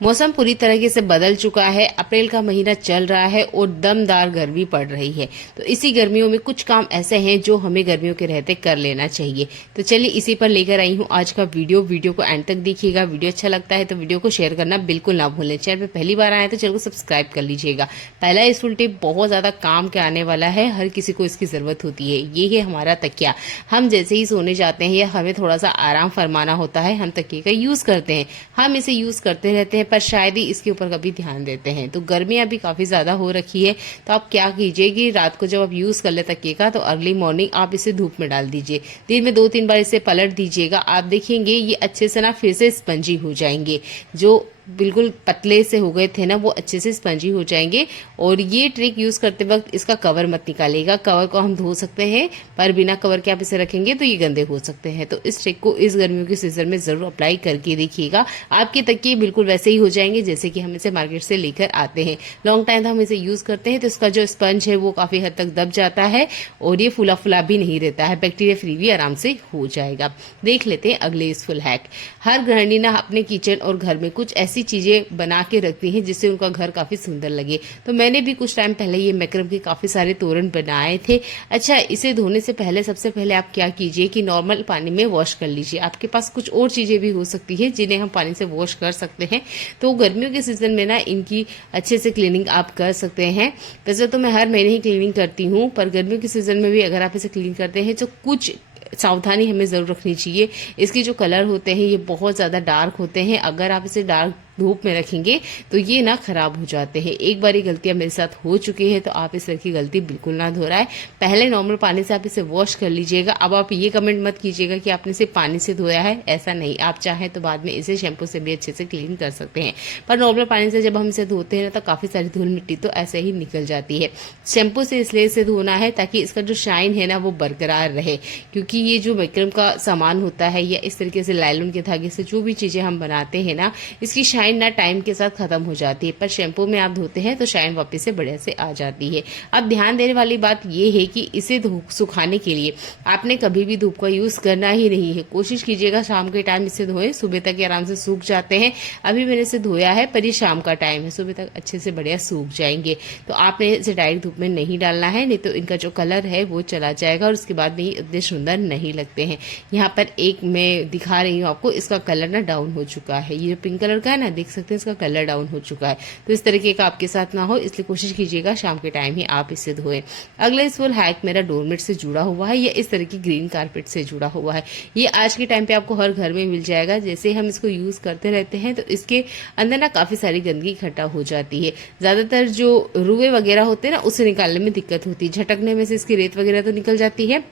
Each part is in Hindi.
मौसम पूरी तरीके से बदल चुका है। अप्रैल का महीना चल रहा है और दमदार गर्मी पड़ रही है। तो इसी गर्मियों में कुछ काम ऐसे हैं जो हमें गर्मियों के रहते कर लेना चाहिए। तो चलिए इसी पर लेकर आई हूँ आज का वीडियो को एंड तक देखिएगा। वीडियो अच्छा लगता है तो वीडियो को शेयर करना बिल्कुल ना भूलें। चैनल पर पहली बार आए तो चैनल को सब्सक्राइब कर लीजिएगा। पहला यूजफुल टिप बहुत ज्यादा काम के आने वाला है, हर किसी को इसकी जरूरत होती है। ये है हमारा तकिया। हम जैसे ही सोने जाते हैं या हमें थोड़ा सा आराम फरमाना होता है, हम तकिए का यूज करते हैं। हम इसे यूज करते रहते हैं पर शायद ही इसके ऊपर कभी ध्यान देते हैं। तो गर्मियां भी काफी ज्यादा हो रखी है, तो आप क्या कीजिए कि रात को जब आप यूज कर ले तकिए का, तो अर्ली मॉर्निंग आप इसे धूप में डाल दीजिए। दिन में 2-3 बार इसे पलट दीजिएगा। आप देखेंगे ये अच्छे से ना फिर से स्पंजी हो जाएंगे। जो बिल्कुल पतले से हो गए थे ना, वो अच्छे से स्पंजी हो जाएंगे। और ये ट्रिक यूज करते वक्त इसका कवर मत निकालिएगा। कवर को हम धो सकते हैं पर बिना कवर के आप इसे रखेंगे तो ये गंदे हो सकते हैं। तो इस ट्रिक को इस गर्मियों के सीजन में जरूर अप्लाई करके देखिएगा। आपके तकिए बिल्कुल वैसे ही हो जाएंगे जैसे कि हम इसे मार्केट से लेकर आते हैं। लॉन्ग टाइम हम इसे यूज करते हैं तो इसका जो स्पंज है वो काफी हद तक दब जाता है और ये फूला फूला भी नहीं रहता है। बैक्टीरिया फ्री भी आराम से हो जाएगा। देख लेते हैं अगले यूजफुल हैक। हर गृहिणी ना अपने किचन और घर में कुछ ऐसी चीजें बना के रखती हैं जिससे उनका घर काफी सुंदर लगे। तो मैंने भी कुछ टाइम पहले ये मैक्रम के काफी सारे तोरण बनाए थे। अच्छा, इसे धोने से पहले सबसे पहले आप क्या कीजिए कि नॉर्मल पानी में वॉश कर लीजिए। आपके पास कुछ और चीजें भी हो सकती है जिन्हें हम पानी से वॉश कर सकते हैं। तो गर्मियों के सीजन में ना इनकी अच्छे से क्लीनिंग आप कर सकते हैं। वैसे तो मैं हर महीने ही क्लीनिंग करती हूँ, पर गर्मियों के सीजन में भी अगर आप इसे क्लीन करते हैं तो कुछ सावधानी हमें जरूर रखनी चाहिए। इसके जो कलर होते हैं ये बहुत ज्यादा डार्क होते हैं। अगर आप इसे डार्क धूप में रखेंगे तो ये ना खराब हो जाते हैं। एक बार ये गलतियां मेरे साथ हो चुकी है, तो आप इस तरह की गलती बिल्कुल ना दोहराएं। पहले नॉर्मल पानी से आप इसे वॉश कर लीजिएगा। अब आप ये कमेंट मत कीजिएगा कि आपने इसे पानी से धोया है, ऐसा नहीं। आप चाहें तो बाद में इसे शैम्पू से भी अच्छे से क्लीन कर सकते हैं, पर नॉर्मल पानी से जब हम इसे धोते हैं तो काफी सारी धूल मिट्टी तो ऐसे ही निकल जाती है। शैम्पू से इसलिए इसे धोना है ताकि इसका जो शाइन है ना वो बरकरार रहे, क्योंकि ये जो मैक्रम का सामान होता है या इस तरीके से लाइलॉन के धागे से जो भी चीजें हम बनाते हैं ना, इसकी शाइन ना टाइम के साथ खत्म हो जाती है। पर शैम्पू में आप धोते हैं तो शाइन वापस से बढ़िया से आ जाती है। अब ध्यान देने वाली बात यह है कि इसे सुखाने के लिए आपने कभी भी धूप का यूज करना ही नहीं है। कोशिश कीजिएगा शाम के टाइम इसे धोएं, सुबह तक ये आराम से सूख जाते हैं। अभी मैंने इसे धोया है पर ये शाम का टाइम है, सुबह तक अच्छे से बढ़िया सूख जाएंगे। तो आपने इसे डायरेक्ट धूप में नहीं डालना है, नहीं तो इनका जो कलर है वो चला जाएगा और उसके बाद में ये इतने सुंदर नहीं लगते हैं। यहाँ पर एक मैं दिखा रही हूँ आपको, इसका कलर ना डाउन हो चुका है। ये जो पिंक कलर का है ना, देख सकते हैं इसका कलर डाउन हो चुका है। तो इस तरीके का आपके साथ ना हो, इसलिए कोशिश कीजिएगा शाम के टाइम ही आप इसे धोएं। अगला यूजफुल हैक मेरा डोरमेट से जुड़ा हुआ है या इस तरह की ग्रीन कारपेट से जुड़ा हुआ है। ये आज के टाइम पे आपको हर घर में मिल जाएगा। जैसे हम इसको यूज करते रहते हैं तो इसके अंदर ना काफी सारी गंदगी इकट्ठा हो जाती है। ज्यादातर जो रुए वगैरह होते हैं ना, उसे निकालने में दिक्कत होती है। झटकने में से इसकी रेत वगैरह तो निकल जाती है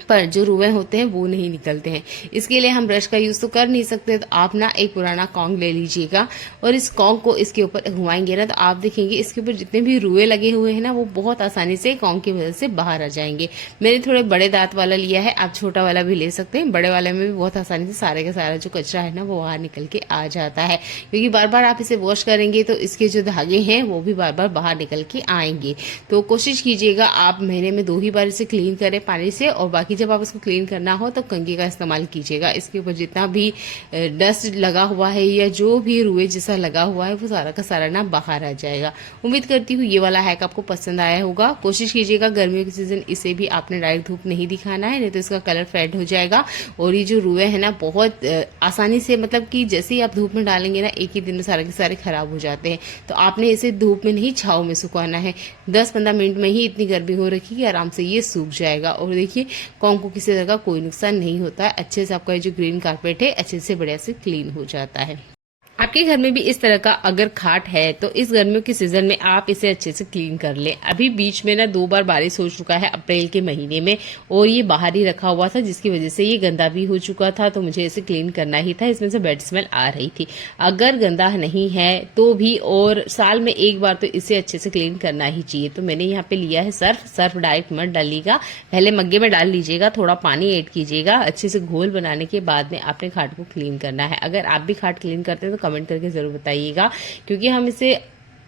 पर जो रुए होते हैं वो नहीं निकलते हैं। इसके लिए हम ब्रश का यूज तो कर नहीं सकते, तो आप ना एक पुराना कॉन्ग ले लीजिएगा और इस कॉन्ग को इसके ऊपर घुमाएंगे ना, तो आप देखेंगे इसके ऊपर जितने भी रुए लगे हुए हैं ना, वो बहुत आसानी से कॉन्ग की वजह से बाहर आ जाएंगे। मैंने थोड़े बड़े दांत वाला लिया है, आप छोटा वाला भी ले सकते हैं। बड़े वाले में भी बहुत आसानी से सारे का सारा जो कचरा है ना वो बाहर निकल के आ जाता है, क्योंकि बार बार आप इसे वॉश करेंगे तो इसके जो धागे हैं वो भी बार बार बाहर निकल के आएंगे। तो कोशिश कीजिएगा आप महीने में 2 ही बार इसे क्लीन करें पानी से, और बाकी जब आप इसको क्लीन करना हो तो कंघी का इस्तेमाल कीजिएगा। इसके ऊपर जितना भी डस्ट लगा हुआ है या जो भी रुए जैसा लगा हुआ है वो सारा का सारा ना बाहर आ जाएगा। उम्मीद करती हूँ ये वाला हैक आपको पसंद आया होगा। कोशिश कीजिएगा गर्मियों के सीजन इसे भी आपने डायरेक्ट धूप नहीं दिखाना है, नहीं तो इसका कलर फेड हो जाएगा और ये जो रुए है ना बहुत आसानी से, मतलब कि जैसे ही आप धूप में डालेंगे ना, एक ही दिन में सारे के सारे खराब हो जाते हैं। तो आपने इसे धूप में नहीं, छाव में सुखाना है। 10-15 मिनट में ही इतनी गर्मी हो रखी कि आराम से ये सूख जाएगा। और देखिए कॉन्ग को किसी तरह का कोई नुकसान नहीं होता है। अच्छे से आपका जो ग्रीन कारपेट है अच्छे से बढ़िया से क्लीन हो जाता है। आपके घर में भी इस तरह का अगर खाट है तो इस गर्मियों के सीजन में आप इसे अच्छे से क्लीन कर लें। अभी बीच में ना 2 बार बारिश हो चुका है अप्रैल के महीने में, और ये बाहर ही रखा हुआ था जिसकी वजह से ये गंदा भी हो चुका था। तो मुझे इसे क्लीन करना ही था, इसमें से बैड स्मेल आ रही थी। अगर गंदा नहीं है तो भी, और साल में 1 बार तो इसे अच्छे से क्लीन करना ही चाहिए। तो मैंने यहाँ पे लिया है सर्फ डायरेक्ट मत डालिएगा, पहले मग्गे में डाल लीजिएगा, थोड़ा पानी ऐड कीजिएगा। अच्छे से घोल बनाने के बाद में आपने खाट को क्लीन करना है। अगर आप भी खाट क्लीन करते हैं तो कमेंट करके जरूर बताइएगा, क्योंकि हम इसे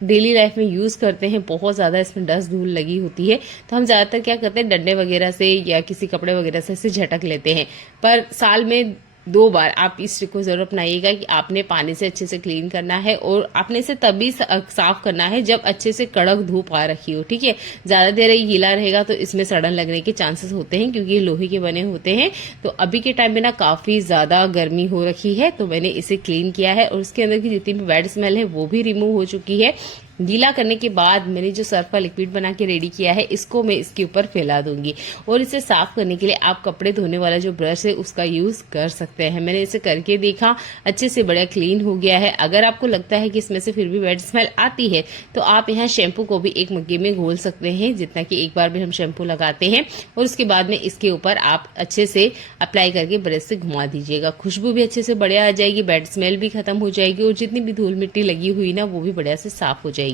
डेली लाइफ में यूज करते हैं। बहुत ज्यादा इसमें डस्ट धूल लगी होती है, तो हम ज्यादातर क्या करते हैं, डंडे वगैरह से या किसी कपड़े वगैरह से इसे झटक लेते हैं। पर साल में 2 बार आप इस ट्रिक को जरूर अपनाइएगा कि आपने पानी से अच्छे से क्लीन करना है और आपने इसे तभी साफ करना है जब अच्छे से कड़क धूप आ रखी हो। ठीक है, ज्यादा देर ये गीला रहेगा तो इसमें सड़न लगने के चांसेस होते हैं क्योंकि ये लोहे के बने होते हैं। तो अभी के टाइम में ना काफी ज्यादा गर्मी हो रखी है, तो मैंने इसे क्लीन किया है और उसके अंदर की जितनी भी बैड स्मेल है वो भी रिमूव हो चुकी है। गीला करने के बाद मैंने जो सर्फ का लिक्विड बना के रेडी किया है इसको मैं इसके ऊपर फैला दूंगी और इसे साफ करने के लिए आप कपड़े धोने वाला जो ब्रश है उसका यूज कर सकते हैं। मैंने इसे करके देखा, अच्छे से बढ़िया क्लीन हो गया है। अगर आपको लगता है कि इसमें से फिर भी बैड स्मेल आती है तो आप यहाँ शैम्पू को भी एक मग्गे में घोल सकते हैं, जितना कि एक बार भी हम शैम्पू लगाते हैं, और उसके बाद में इसके ऊपर आप अच्छे से अप्लाई करके ब्रश से घुमा दीजिएगा। खुशबू भी अच्छे से बढ़िया आ जाएगी, बैड स्मेल भी खत्म हो जाएगी और जितनी भी धूल मिट्टी लगी हुई ना वो भी बढ़िया से साफ हो जाएगी।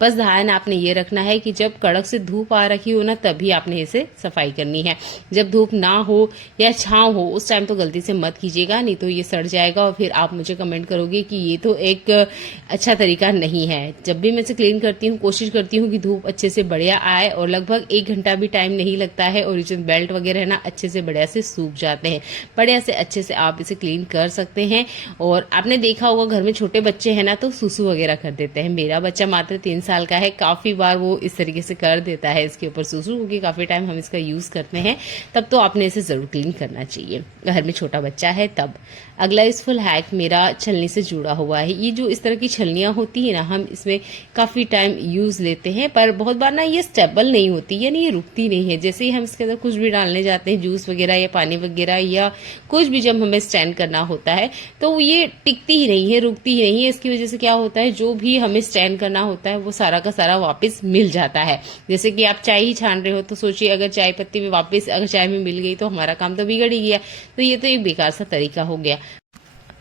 बस ध्यान आपने ये रखना है कि जब कड़क से धूप आ रखी हो ना तभी आपने इसे सफाई करनी है। जब धूप ना हो या छांव हो उस टाइम तो गलती से मत कीजिएगा, नहीं तो ये सड़ जाएगा और फिर आप मुझे कमेंट करोगे कि ये तो एक अच्छा तरीका नहीं है। जब भी मैं इसे क्लीन करती हूँ कोशिश करती हूँ कि धूप अच्छे से बढ़िया आए और लगभग 1 घंटा भी टाइम नहीं लगता है और जो बेल्ट वगैरह है ना अच्छे से बढ़िया से सूख जाते हैं। बढ़िया से अच्छे से आप इसे क्लीन कर सकते हैं। और आपने देखा होगा घर में छोटे बच्चे हैं ना तो सुसु वगैरह कर देते हैं। मेरा बच्चा मात्र 3 साल का है, काफी बार वो इस तरीके से कर देता है इसके ऊपर सुसु, क्योंकि काफी टाइम हम इसका यूज करते हैं। तब तो आपने इसे जरूर क्लीन करना चाहिए, घर में छोटा बच्चा है तब। अगला यूजफुल हैक मेरा छलनी से जुड़ा हुआ है। ये जो इस तरह की छलनियां होती है ना हम इसमें काफी टाइम यूज लेते हैं, पर बहुत बार ना ये स्टेबल नहीं होती, यानी ये रुकती नहीं है। जैसे ही हम इसके अंदर कुछ भी डालने जाते हैं, जूस वगैरह या पानी वगैरह या कुछ भी जब हमें स्टैंड करना होता है तो ये टिकती ही नहीं है, रुकती ही नहीं है। इसकी वजह से क्या होता है, जो भी हमें स्टैंड करना होता है वो सारा का सारा वापस मिल जाता है। जैसे कि आप चाय ही छान रहे हो तो सोचिए अगर चाय पत्ती में वापस अगर चाय में मिल गई तो हमारा काम तो बिगड़ ही गया। तो ये तो एक बेकार सा तरीका हो गया।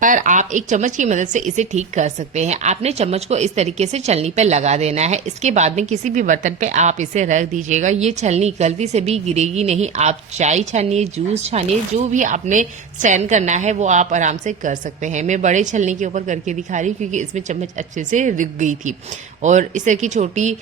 पर आप एक चम्मच की मदद से इसे ठीक कर सकते हैं। आपने चम्मच को इस तरीके से छलनी पे लगा देना है। इसके बाद में किसी भी बर्तन पे आप इसे रख दीजिएगा। ये छलनी गलती से भी गिरेगी नहीं। आप चाय छानिए, जूस छानिए, जो भी आपने स्टैंड करना है वो आप आराम से कर सकते हैं। मैं बड़े छलनी के ऊपर करके दिखा रही हूँ क्योंकि इसमें चम्मच अच्छे से रुक गई थी। और इस तरह की छोटी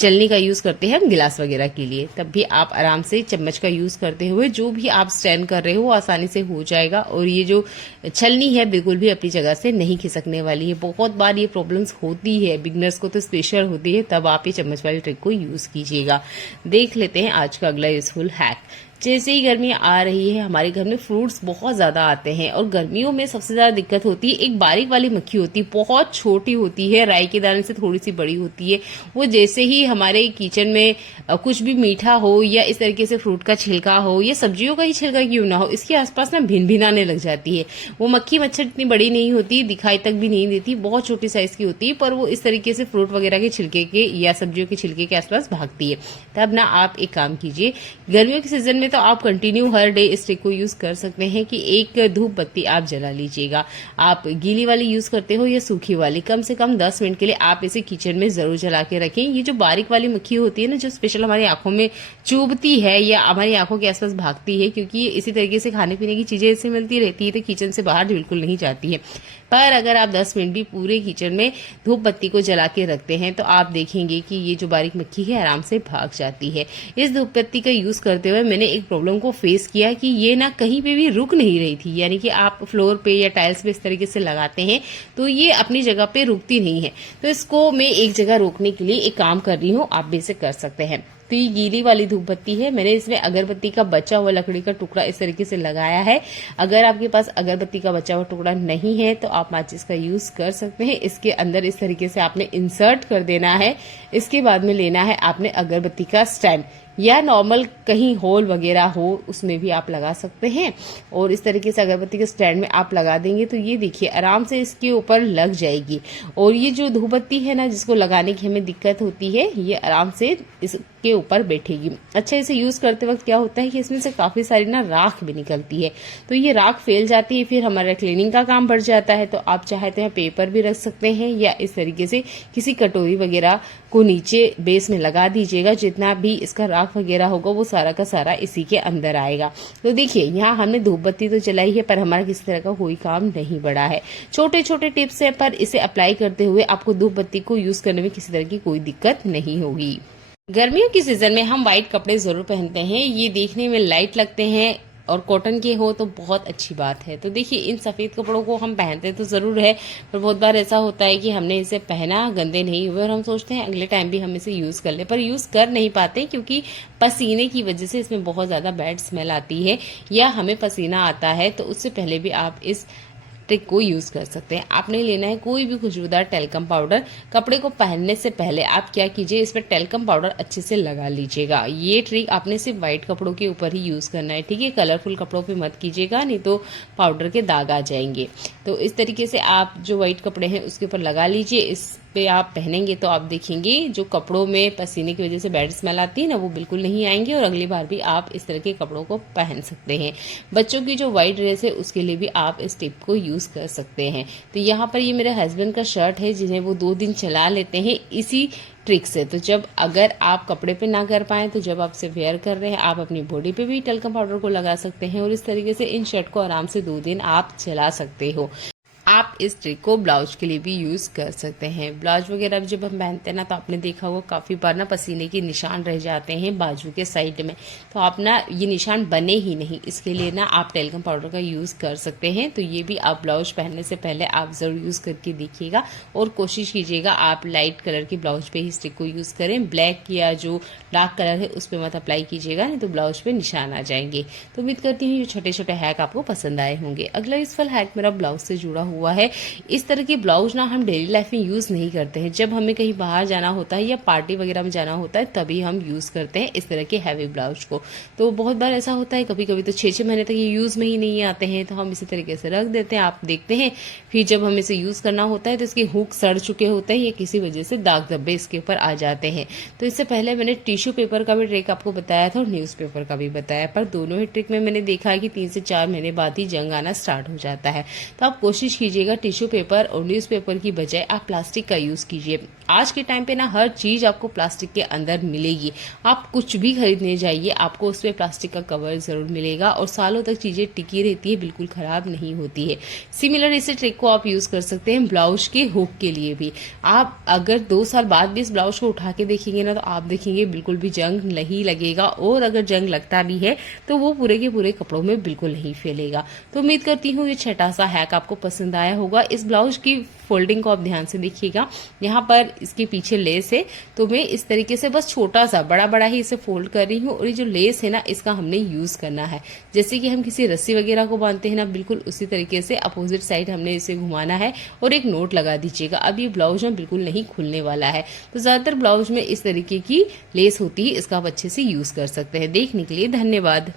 छलनी का यूज करते हैं हम गिलास वगैरह के लिए, तब भी आप आराम से चम्मच का यूज करते हुए जो भी आप स्टैंड कर रहे हो आसानी से हो जाएगा। और ये जो छलनी है बिल्कुल भी अपनी जगह से नहीं खिसकने वाली है। बहुत बार ये प्रॉब्लम्स होती है, बिगनर्स को तो स्पेशल होती है, तब आप ये चम्मच वाली ट्रिक को यूज कीजिएगा। देख लेते हैं आज का अगला यूजफुल हैक। जैसे ही गर्मी आ रही है हमारे घर में फ्रूट्स बहुत ज्यादा आते हैं और गर्मियों में सबसे ज्यादा दिक्कत होती है, एक बारीक वाली मक्खी होती है, बहुत छोटी होती है, राई के दाने से थोड़ी सी बड़ी होती है। वो जैसे ही हमारे किचन में कुछ भी मीठा हो या इस तरीके से फ्रूट का छिलका हो या सब्जियों का ही छिलका क्यों ना हो, इसके आसपास ना भिन-भिनाने लग जाती है। वो मक्खी मच्छर इतनी बड़ी नहीं होती, दिखाई तक भी नहीं देती, बहुत छोटी साइज की होती है, पर वो इस तरीके से फ्रूट वगैरह के छिलके के या सब्जियों के छिलके के आसपास भागती है। तब ना आप एक काम कीजिए, गर्मियों के सीजन में तो आप कंटिन्यू हर डे इस ट्रिक को यूज कर सकते हैं कि एक धूप बत्ती आप जला लीजिएगा। आप गीली वाली यूज करते हो या सूखी वाली, कम से कम 10 मिनट के लिए आप इसे किचन में जरूर जला के रखें। ये जो बारीक वाली मक्खी होती है ना, जो स्पेशल हमारी आंखों में चुभती है या हमारी आंखों के आसपास भागती है, क्योंकि इसी तरीके से खाने पीने की चीजें ऐसे मिलती रहती है तो किचन से बाहर बिल्कुल नहीं जाती है। पर अगर आप 10 मिनट भी पूरे किचन में धूप बत्ती को जला के रखते हैं तो आप देखेंगे कि ये जो बारीक मक्खी है आराम से भाग जाती है। इस धूप बत्ती का यूज करते हुए मैंने एक प्रॉब्लम को फेस किया कि ये ना कहीं पे भी रुक नहीं रही थी, यानी कि आप फ्लोर पे या टाइल्स पे इस तरीके से लगाते हैं तो ये अपनी जगह पे रुकती नहीं है। तो इसको मैं एक जगह रोकने के लिए एक काम कर रही हूँ, आप भी इसे कर सकते हैं। तो ये गीली वाली धूप बत्ती है, मैंने इसमें अगरबत्ती का बचा हुआ लकड़ी का टुकड़ा इस तरीके से लगाया है। अगर आपके पास अगरबत्ती का बचा हुआ टुकड़ा नहीं है तो आप माचिस का यूज कर सकते हैं। इसके अंदर इस तरीके से आपने इंसर्ट कर देना है। इसके बाद में लेना है आपने अगरबत्ती का स्टैंड, या नॉर्मल कहीं होल वगैरह हो उसमें भी आप लगा सकते हैं। और इस तरीके से अगरबत्ती के स्टैंड में आप लगा देंगे तो ये देखिए आराम से इसके ऊपर लग जाएगी। और ये जो धूपबत्ती है ना, जिसको लगाने की हमें दिक्कत होती है, ये आराम से इसके ऊपर बैठेगी। अच्छा, इसे यूज करते वक्त क्या होता है कि इसमें से काफी सारी ना राख भी निकलती है, तो ये राख फैल जाती है, फिर हमारा क्लीनिंग का काम बढ़ जाता है। तो आप चाहते हैं पेपर भी रख सकते हैं या इस तरीके से किसी कटोरी वगैरह को नीचे बेस में लगा दीजिएगा। जितना भी इसका राख वगैरह होगा वो सारा का सारा इसी के अंदर आएगा। तो देखिए यहाँ हमने धूप बत्ती तो जलाई है पर हमारा किसी तरह का कोई काम नहीं बढ़ा है। छोटे छोटे टिप्स है पर इसे अप्लाई करते हुए आपको धूप बत्ती को यूज करने में किसी तरह की कोई दिक्कत नहीं होगी। गर्मियों के सीजन में हम व्हाइट कपड़े जरूर पहनते हैं, ये देखने में लाइट लगते हैं, और कॉटन के हो तो बहुत अच्छी बात है। तो देखिए इन सफ़ेद कपड़ों को हम पहनते तो ज़रूर है, पर बहुत बार ऐसा होता है कि हमने इसे पहना, गंदे नहीं हुए और हम सोचते हैं अगले टाइम भी हम इसे यूज़ कर लें, पर यूज़ कर नहीं पाते क्योंकि पसीने की वजह से इसमें बहुत ज़्यादा बैड स्मेल आती है या हमें पसीना आता है। तो उससे पहले भी आप इस ट्रिक को यूज कर सकते हैं। आपने लेना है कोई भी खुशबूदार टेल्कम पाउडर। कपड़े को पहनने से पहले आप क्या कीजिए, इस पर टेल्कम पाउडर अच्छे से लगा लीजिएगा। ये ट्रिक आपने सिर्फ व्हाइट कपड़ों के ऊपर ही यूज करना है, ठीक है। कलरफुल कपड़ों पे मत कीजिएगा, नहीं तो पाउडर के दाग आ जाएंगे। तो इस तरीके से आप जो व्हाइट कपड़े हैं उसके ऊपर लगा लीजिए। इस पे आप पहनेंगे तो आप देखेंगे जो कपड़ों में पसीने की वजह से बैड स्मेल आती है ना, वो बिल्कुल नहीं आएंगे और अगली बार भी आप इस तरह के कपड़ों को पहन सकते हैं। बच्चों की जो व्हाइट ड्रेस है उसके लिए भी आप इस टिप को यूज कर सकते हैं। तो यहाँ पर ये मेरे हस्बैंड का शर्ट है जिन्हें वो 2 दिन चला लेते हैं इसी ट्रिक से। तो जब अगर आप कपड़े पे ना कर पाए तो जब आप इसे वेयर कर रहे हैं आप अपनी बॉडी पे भी टेल्कम पाउडर को लगा सकते हैं और इस तरीके से इन शर्ट को आराम से 2 दिन आप चला सकते हो। आप इस ट्रिक को ब्लाउज के लिए भी यूज कर सकते हैं। ब्लाउज वगैरह जब हम पहनते हैं ना तो आपने देखा होगा काफी बार ना पसीने के निशान रह जाते हैं बाजू के साइड में, तो आप ना ये निशान बने ही नहीं, इसके लिए ना आप टेल्कम पाउडर का यूज कर सकते हैं। तो ये भी आप ब्लाउज पहनने से पहले आप जरूर यूज करके देखिएगा और कोशिश कीजिएगा आप लाइट कलर की ब्लाउज पे ही इस ट्रिक को यूज करें। ब्लैक या जो डार्क कलर है उस पर मत अप्लाई कीजिएगा, नहीं तो ब्लाउज पे निशान आ जाएंगे। तो उम्मीद करती हूँ ये छोटे छोटे हैक आपको पसंद आए होंगे। अगला यूजफुल हैक मेरा ब्लाउज से जुड़ा हुआ है। इस तरह के ब्लाउज ना हम डेली लाइफ में यूज नहीं करते हैं, जब हमें कहीं बाहर जाना होता है या पार्टी वगैरह में जाना होता है तभी हम यूज करते हैं इस तरह के हैवी ब्लाउज को। तो बहुत बार ऐसा होता है, कभी कभी तो 6-6 महीने तक ये यूज में ही नहीं आते हैं, तो हम इसी तरीके से रख देते हैं। आप देखते हैं फिर जब हमें इसे यूज करना होता है तो इसके हुक सड़ चुके होते हैं या किसी वजह से दाग धब्बे इसके ऊपर आ जाते हैं। तो इससे पहले मैंने टिश्यू पेपर का भी ट्रिक आपको बताया था और न्यूज पेपर का भी बताया, पर दोनों ही ट्रिक में मैंने देखा है कि 3 से 4 महीने बाद ही जंग आना स्टार्ट हो जाता है। तो आप कोशिश कीजिएगा टिश्यू पेपर और न्यूज पेपर की बजाय आप प्लास्टिक का यूज कीजिए। आज के टाइम पे ना हर चीज आपको प्लास्टिक के अंदर मिलेगी। आप कुछ भी खरीदने जाइए आपको उस पर प्लास्टिक का कवर जरूर मिलेगा और सालों तक चीजें टिकी रहती है, बिल्कुल खराब नहीं होती है। सिमिलर इसी ट्रिक को आप यूज कर सकते हैं ब्लाउज के हुक के लिए भी। आप अगर 2 साल बाद भी इस ब्लाउज को उठा के देखेंगे ना तो आप देखेंगे बिल्कुल भी जंग नहीं लगेगा, और अगर जंग लगता भी है तो वो पूरे के पूरे कपड़ों में बिल्कुल नहीं फैलेगा। तो उम्मीद करती हूँ ये छोटा सा हैक आपको पसंद आया होगा। इस ब्लाउज की फोल्डिंग को आप ध्यान से देखिएगा, यहाँ पर इसके पीछे लेस है, तो मैं इस तरीके से बस छोटा सा बड़ा बड़ा ही इसे फोल्ड कर रही हूँ और ये जो लेस है ना इसका हमने यूज करना है। जैसे कि हम किसी रस्सी वगैरह को बांधते हैं ना, बिल्कुल उसी तरीके से अपोजिट साइड हमने इसे घुमाना है और एक नोट लगा दीजिएगा। अब ये ब्लाउज ना बिल्कुल नहीं खुलने वाला है। तो ज्यादातर ब्लाउज में इस तरीके की लेस होती है, इसका आप अच्छे से यूज कर सकते हैं। देखने के लिए धन्यवाद।